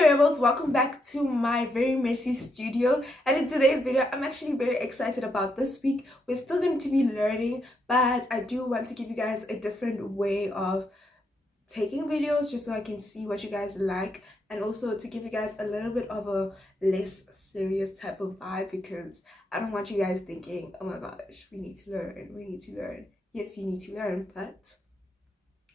Hey rebels, welcome back to my very messy studio, and in today's video I'm actually very excited about this week. We're still going to be learning, but I do want to give you guys a different way of taking videos just so I can see what you guys like, and also to give you guys a little bit of a less serious type of vibe, because I don't want you guys thinking, oh my gosh, we need to learn. Yes, you need to learn, but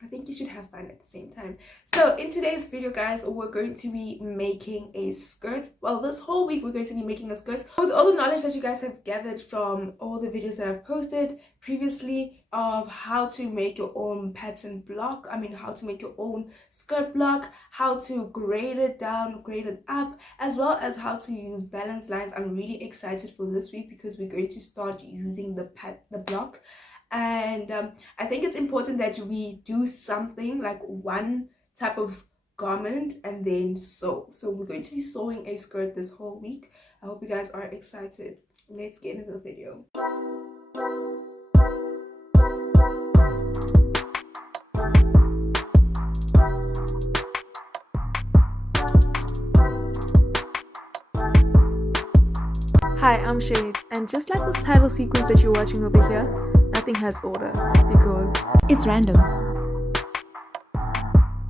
I think you should have fun at the same time. So in today's video, guys, we're going to be making a skirt. Well, this whole week we're going to be making a skirt with all the knowledge that you guys have gathered from all the videos that I've posted previously of how to make your own pattern block. How to make your own skirt block, how to grade it down, grade it up, as well as how to use balance lines. I'm really excited for this week because we're going to start using the block. And I think it's important that we do something like one type of garment and then sew. So we're going to be sewing a skirt this whole week. I hope you guys are excited. Let's get into the video. Hi, I'm Shades, and just like this title sequence that you're watching over here, nothing has order because it's random.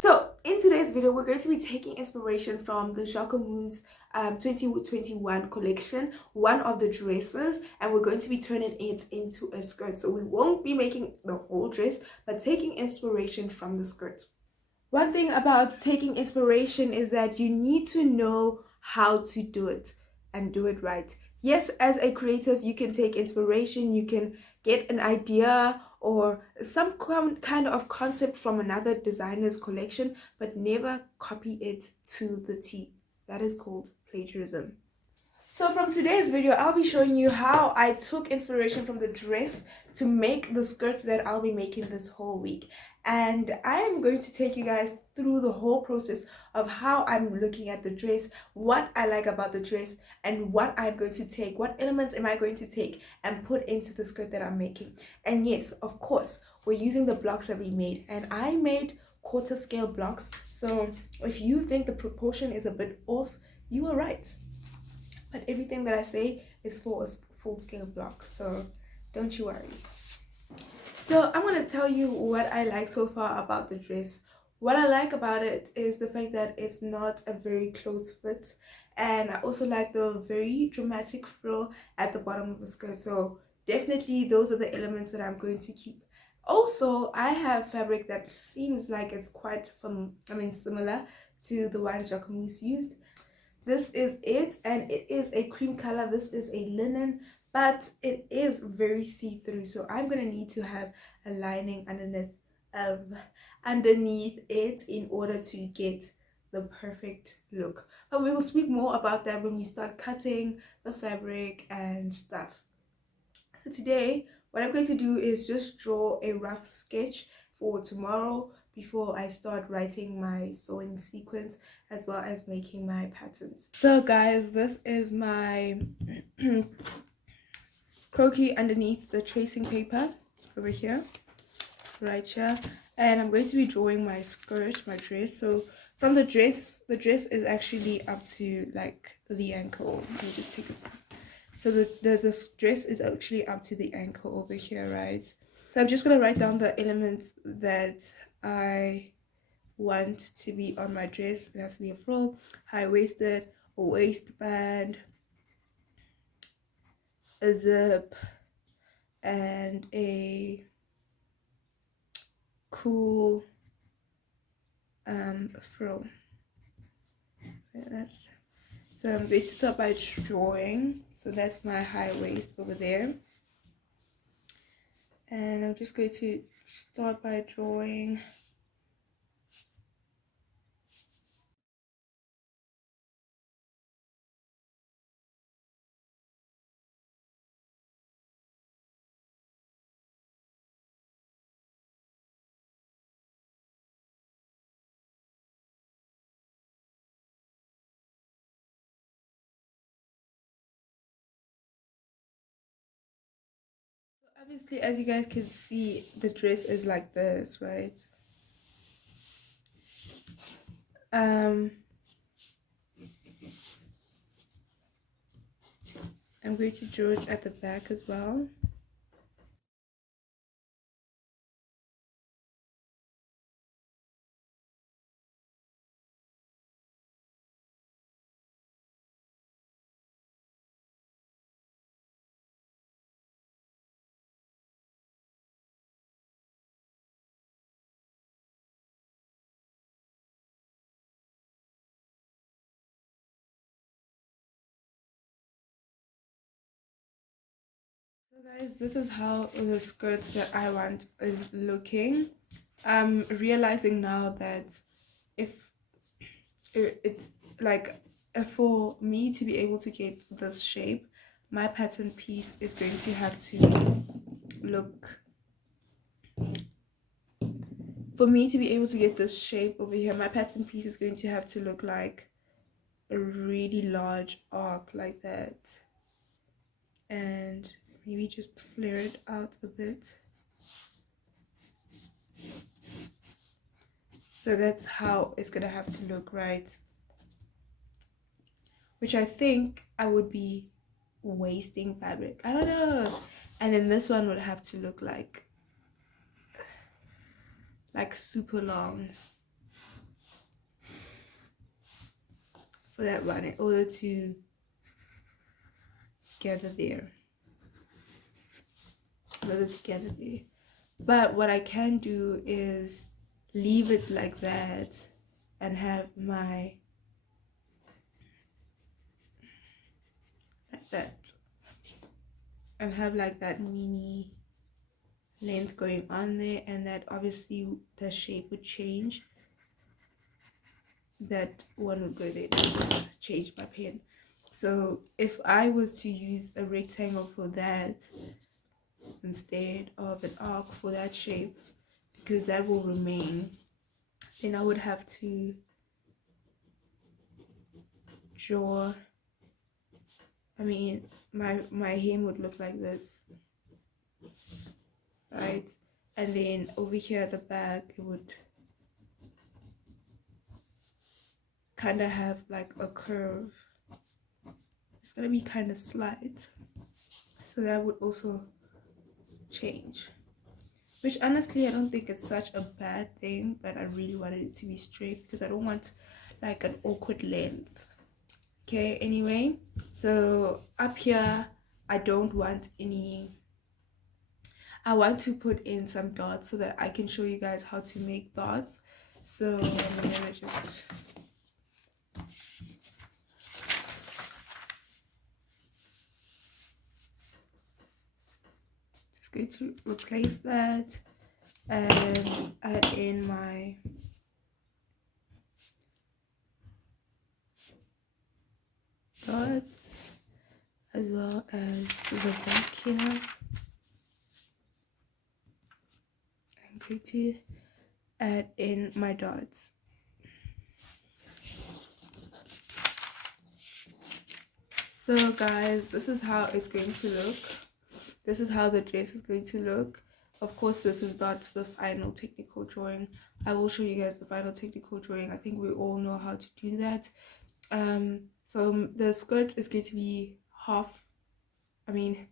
So in today's video, we're going to be taking inspiration from the Jaquemus 2021 collection, one of the dresses, and we're going to be turning it into a skirt. So we won't be making the whole dress, but taking inspiration from the skirt. One thing about taking inspiration is that you need to know how to do it and do it right. Yes, as a creative, you can take inspiration, you can get an idea or some kind of concept from another designer's collection, but never copy it to the T. That is called plagiarism. So from today's video, I'll be showing you how I took inspiration from the dress to make the skirts that I'll be making this whole week. And I am going to take you guys through the whole process of how I'm looking at the dress, what I like about the dress, and what I'm going to take, what elements am I going to take and put into the skirt that I'm making. And yes, of course, we're using the blocks that we made, and I made quarter scale blocks. So if you think the proportion is a bit off, you are right. But everything that I say is for a full scale block, so don't you worry. So I'm going to tell you what I like so far about the dress. What I like about it is the fact that it's not a very close fit, and I also like the very dramatic frill at the bottom of the skirt. So definitely those are the elements that I'm going to keep. Also, I have fabric that seems like it's quite similar to the one Jaquemus used. This is it, and it is a cream color. This is a linen, but it is very see-through, so I'm gonna need to have a lining underneath it in order to get the perfect look. But we will speak more about that when we start cutting the fabric and stuff. So today what I'm going to do is just draw a rough sketch for tomorrow before I start writing my sewing sequence as well as making my patterns. So guys, this is my croquis underneath the tracing paper over here, right here, and I'm going to be drawing my skirt, my dress. So from the dress is actually up to like the ankle. Let me just take this. So the dress is actually up to the ankle over here, right? So I'm just going to write down the elements that I want to be on my dress. It has to be a frill, high-waisted, a waistband, a zip, and a cool frill. So I'm going to start by drawing. So that's my high waist over there. And I'm just going to start by drawing obviously, as you guys can see, the dress is like this, right? I'm going to draw it at the back as well. So guys, this is how the skirt that I want is looking. I'm realizing now that if it's like for me to be able to get this shape, my pattern piece is going to have to look, for me to be able to get this shape over here, my pattern piece is going to have to look like a really large arc like that, and maybe just flare it out a bit. So that's how it's gonna have to look, right? Which I think I would be wasting fabric, I don't know. And then this one would have to look like super long for that one in order to gather there, but what I can do is leave it like that and have my like that and have like that mini length going on there, and that obviously the shape would change. That one would go there. Just change my pen. So if I was to use a rectangle for that instead of an arc for that shape, because that will remain, then I would have to draw, I mean, my hem would look like this, right? And then over here at the back, it would kind of have like a curve. It's gonna be kind of slight, so that would also change, which honestly I don't think it's such a bad thing, but I really wanted it to be straight because I don't want like an awkward length. Okay, anyway, so up here I don't want any, I want to put in some dots so that I can show you guys how to make dots. So I'm gonna just going to replace that and add in my dots as well as the back here. I'm going to add in my dots. So guys, this is how it's going to look. This is how the dress is going to look. Of course, this is not the final technical drawing. I will show you guys the final technical drawing. I think we all know how to do that. So the skirt is going to be half, I mean,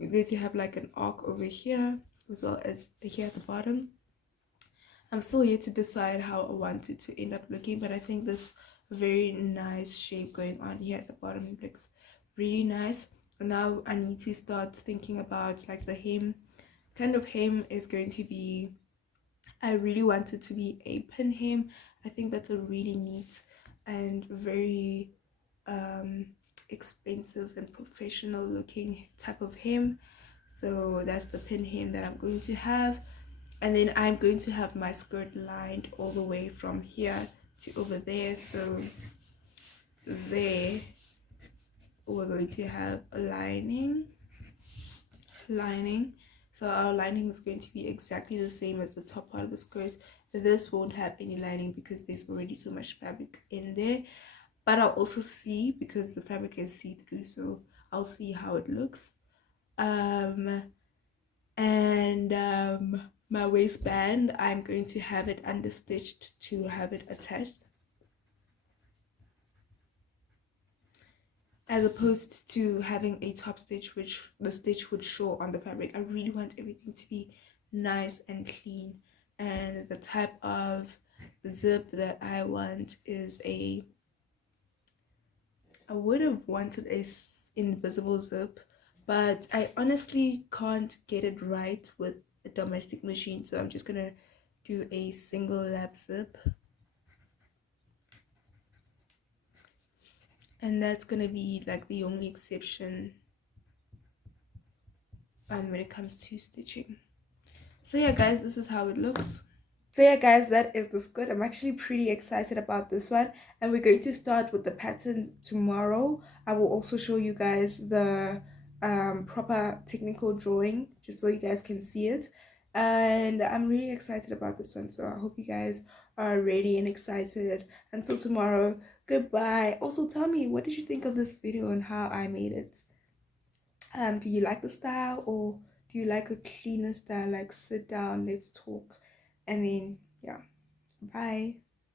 it's going to have like an arc over here as well as here at the bottom. I'm still here to decide how I want it to end up looking, but I think this very nice shape going on here at the bottom looks really nice. Now I need to start thinking about like the hem. Kind of hem is going to be, I really want it to be a pin hem. I think that's a really neat and very expensive and professional looking type of hem. So that's the pin hem that I'm going to have. And then I'm going to have my skirt lined all the way from here to over there. So there we're going to have a lining. So our lining is going to be exactly the same as the top part of the skirt. This won't have any lining because there's already so much fabric in there, but I'll also see, because the fabric is see-through, so I'll see how it looks. My waistband, I'm going to have it understitched to have it attached. as opposed to having a top stitch which the stitch would show on the fabric. I really want everything to be nice and clean, and the type of zip that I want is I would have wanted a invisible zip, but I honestly can't get it right with a domestic machine, so I'm just gonna do a single lap zip, and that's gonna be like the only exception when it comes to stitching. So yeah guys, this is how it looks. So yeah guys, that is the skirt. I'm actually pretty excited about this one, and we're going to start with the pattern tomorrow. I will also show you guys the proper technical drawing just so you guys can see it, and I'm really excited about this one, so I hope you guys are ready and excited. Until tomorrow, goodbye. Also tell me, what did you think of this video and how I made it? Do you like the style, or do you like a cleaner style, like sit down, let's talk, and then yeah, bye.